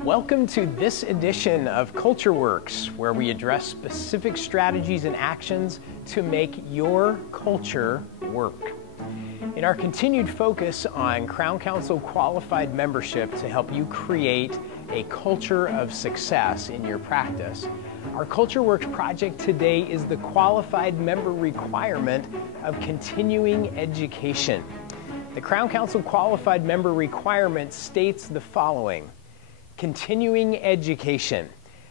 Welcome to this edition of CultureWorks, where we address specific strategies and actions to make your culture work. In our continued focus on Crown Council qualified membership to help you create a culture of success in your practice, our CultureWorks project today is the qualified member requirement of continuing education. The Crown Council qualified member requirement states the following. Continuing education.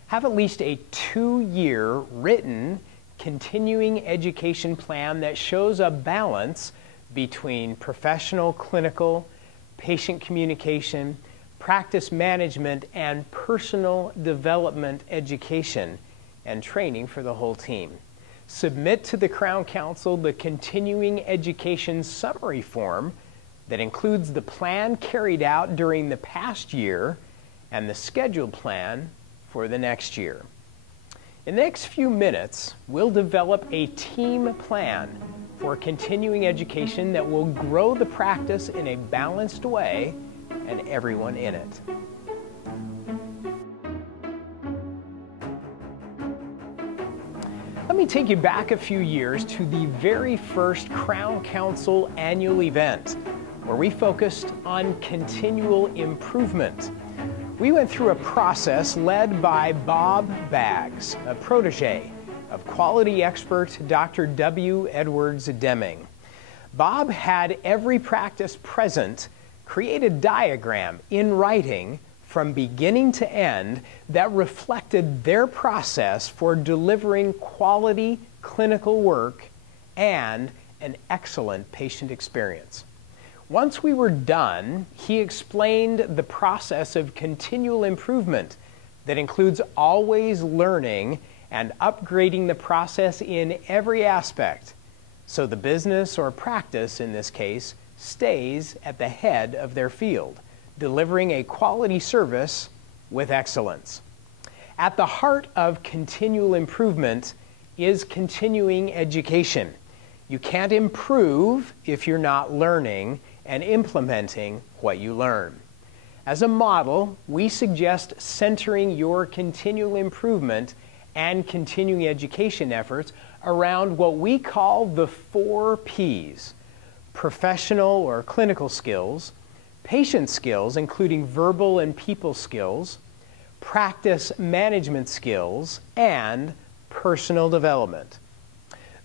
Have at least a 2-year written continuing education plan that shows a balance between professional, clinical, patient communication, practice management, and personal development education and training for the whole team. Submit to the Crown Council the continuing education summary form that includes the plan carried out during the past year and the scheduled plan for the next year. In the next few minutes, we'll develop a team plan for continuing education that will grow the practice in a balanced way and everyone in it. Let me take you back a few years to the very first Crown Council annual event, where we focused on continual improvement. We went through a process led by Bob Baggs, a protege of quality expert Dr. W. Edwards Deming. Bob had every practice present create a diagram in writing from beginning to end that reflected their process for delivering quality clinical work and an excellent patient experience. Once we were done, he explained the process of continual improvement that includes always learning and upgrading the process in every aspect, so the business or practice, in this case, stays at the head of their field, delivering a quality service with excellence. At the heart of continual improvement is continuing education. You can't improve if you're not learning and implementing what you learn. As a model, we suggest centering your continual improvement and continuing education efforts around what we call the 4 Ps: professional or clinical skills, patient skills, including verbal and people skills, practice management skills, and personal development.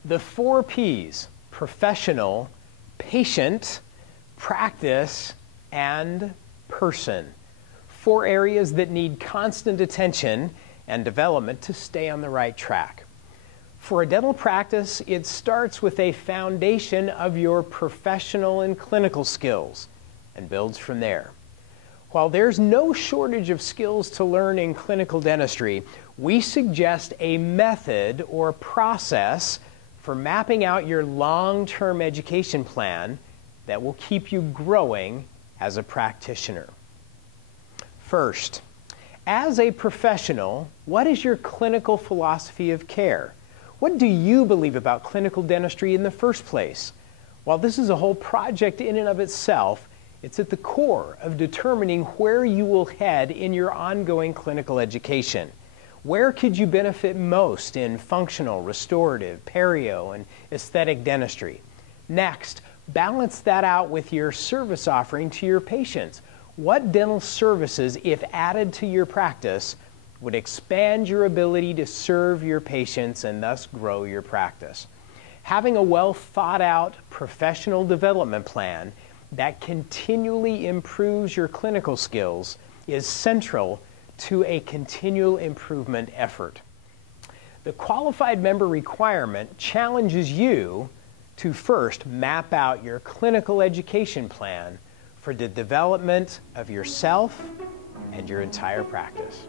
The 4 Ps: professional, patient, practice, and person. 4 areas that need constant attention and development to stay on the right track. For a dental practice, it starts with a foundation of your professional and clinical skills and builds from there. While there's no shortage of skills to learn in clinical dentistry, we suggest a method or process for mapping out your long-term education plan that will keep you growing as a practitioner. First, as a professional, what is your clinical philosophy of care? What do you believe about clinical dentistry in the first place? While this is a whole project in and of itself, it's at the core of determining where you will head in your ongoing clinical education. Where could you benefit most in functional, restorative, perio, and aesthetic dentistry? Next, balance that out with your service offering to your patients. What dental services, if added to your practice, would expand your ability to serve your patients and thus grow your practice? Having a well thought out professional development plan that continually improves your clinical skills is central to a continual improvement effort. The qualified member requirement challenges you to first map out your clinical education plan for the development of yourself and your entire practice.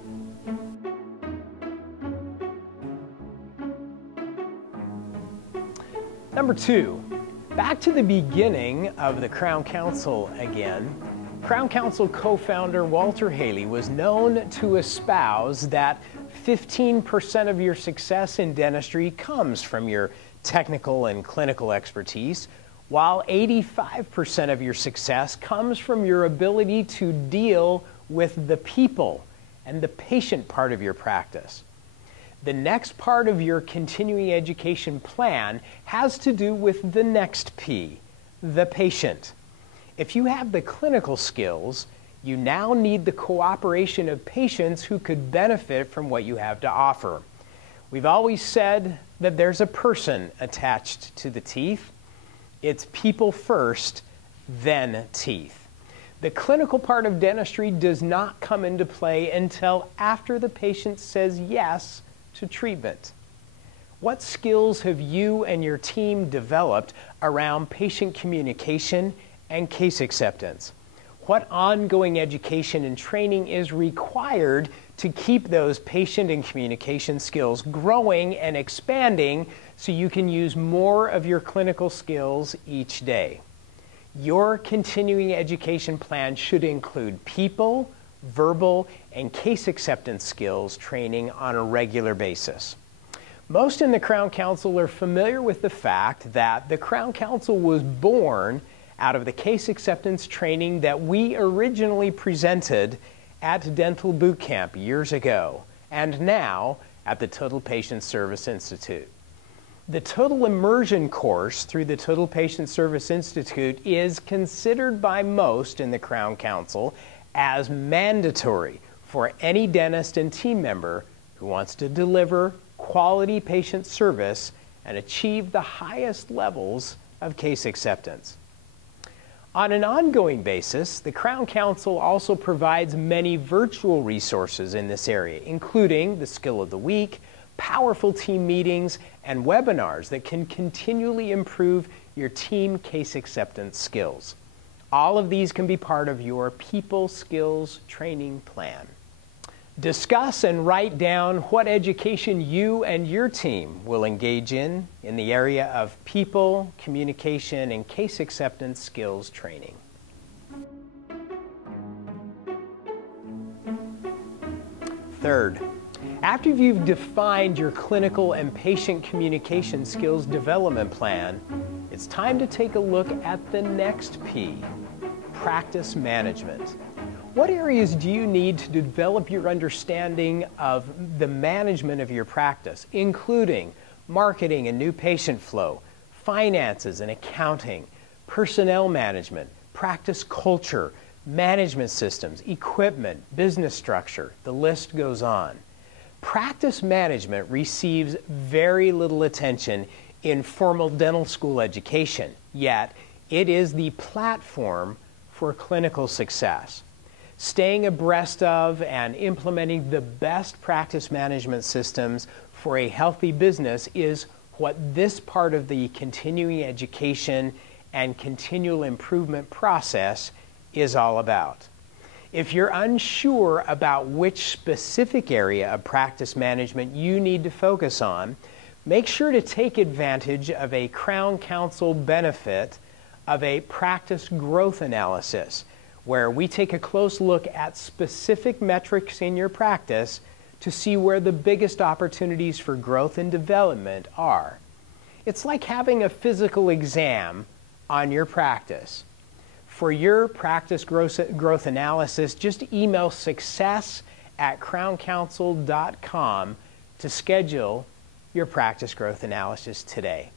Number 2, back to the beginning of the Crown Council again. Crown Council co-founder Walter Haley was known to espouse that 15% of your success in dentistry comes from your technical and clinical expertise, while 85% of your success comes from your ability to deal with the people and the patient part of your practice. The next part of your continuing education plan has to do with the next P, the patient. If you have the clinical skills, you now need the cooperation of patients who could benefit from what you have to offer. We've always said that there's a person attached to the teeth. It's people first, then teeth. The clinical part of dentistry does not come into play until after the patient says yes to treatment. What skills have you and your team developed around patient communication and case acceptance? What ongoing education and training is required to keep those patient and communication skills growing and expanding so you can use more of your clinical skills each day? Your continuing education plan should include people, verbal, and case acceptance skills training on a regular basis. Most in the Crown Council are familiar with the fact that the Crown Council was born out of the case acceptance training that we originally presented at Dental Boot Camp years ago, and now at the Total Patient Service Institute. The Total Immersion course through the Total Patient Service Institute is considered by most in the Crown Council as mandatory for any dentist and team member who wants to deliver quality patient service and achieve the highest levels of case acceptance. On an ongoing basis, the Crown Council also provides many virtual resources in this area, including the Skill of the Week, powerful team meetings, and webinars that can continually improve your team case acceptance skills. All of these can be part of your people skills training plan. Discuss and write down what education you and your team will engage in the area of people, communication, and case acceptance skills training. Third, after you've defined your clinical and patient communication skills development plan, it's time to take a look at the next P, practice management. What areas do you need to develop your understanding of the management of your practice, including marketing and new patient flow, finances and accounting, personnel management, practice culture, management systems, equipment, business structure? The list goes on. Practice management receives very little attention in formal dental school education, yet it is the platform for clinical success. Staying abreast of and implementing the best practice management systems for a healthy business is what this part of the continuing education and continual improvement process is all about. If you're unsure about which specific area of practice management you need to focus on, make sure to take advantage of a Crown Council benefit of a practice growth analysis, where we take a close look at specific metrics in your practice to see where the biggest opportunities for growth and development are. It's like having a physical exam on your practice. For your practice growth analysis, just email success@crowncouncil.com to schedule your practice growth analysis today.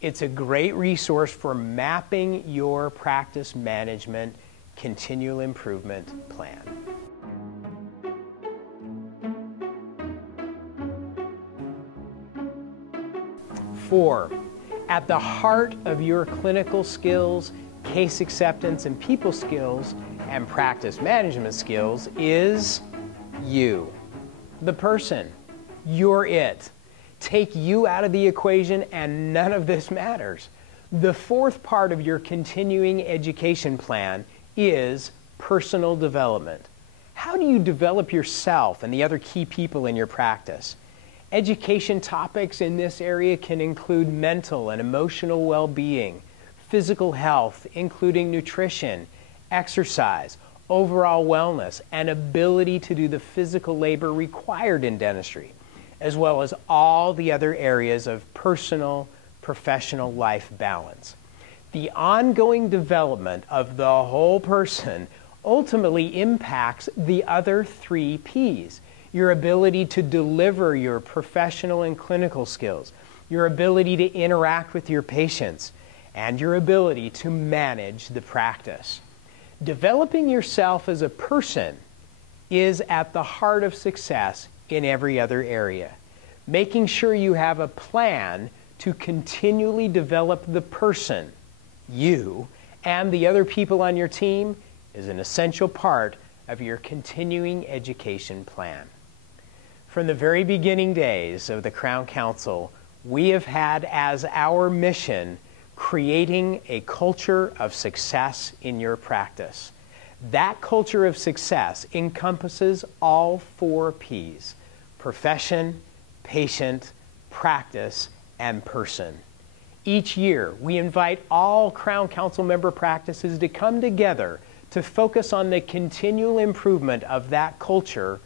It's a great resource for mapping your practice management continual improvement plan. Four, at the heart of your clinical skills, case acceptance, and people skills and practice management skills is you, the person. You're it. Take you out of the equation and none of this matters. The fourth part of your continuing education plan is personal development. How do you develop yourself and the other key people in your practice? Education topics in this area can include mental and emotional well-being, physical health, including nutrition, exercise, overall wellness, and ability to do the physical labor required in dentistry, as well as all the other areas of personal, professional life balance. The ongoing development of the whole person ultimately impacts the other 3 P's. Your ability to deliver your professional and clinical skills, your ability to interact with your patients, and your ability to manage the practice. Developing yourself as a person is at the heart of success in every other area. Making sure you have a plan to continually develop the person, you, and the other people on your team is an essential part of your continuing education plan. From the very beginning days of the Crown Council, we have had as our mission creating a culture of success in your practice. That culture of success encompasses all 4 P's: profession, patient, practice, and person. Each year, we invite all Crown Council member practices to come together to focus on the continual improvement of that culture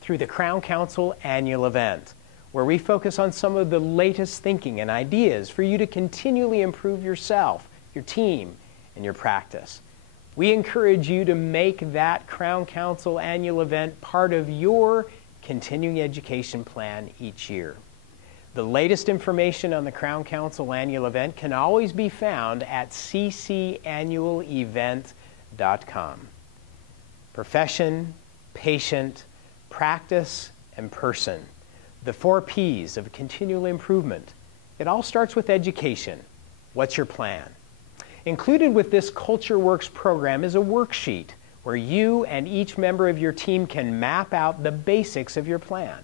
through the Crown Council annual event, where we focus on some of the latest thinking and ideas for you to continually improve yourself, your team, and your practice. We encourage you to make that Crown Council annual event part of your continuing education plan each year. The latest information on the Crown Council annual event can always be found at ccannualevent.com. Profession, patient, practice, and person. The 4 P's of continual improvement. It all starts with education. What's your plan? Included with this Culture Works program is a worksheet where you and each member of your team can map out the basics of your plan.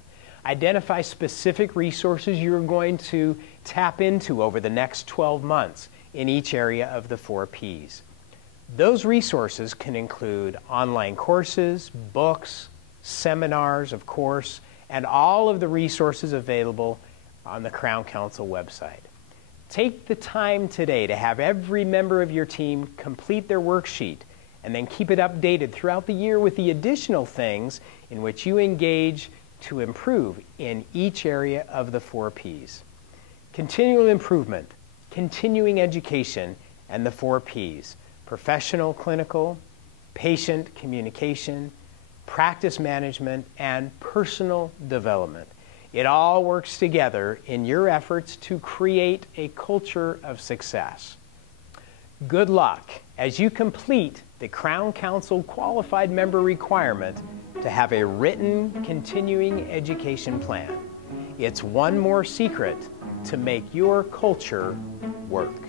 Identify specific resources you're going to tap into over the next 12 months in each area of the 4 P's. Those resources can include online courses, books, seminars, of course, and all of the resources available on the Crown Council website. Take the time today to have every member of your team complete their worksheet and then keep it updated throughout the year with the additional things in which you engage to improve in each area of the 4 P's. Continual improvement, continuing education, and the 4 P's: professional, clinical, patient communication, practice management, and personal development. It all works together in your efforts to create a culture of success. Good luck as you complete the Crown Council qualified member requirement to have a written continuing education plan. It's one more secret to make your culture work.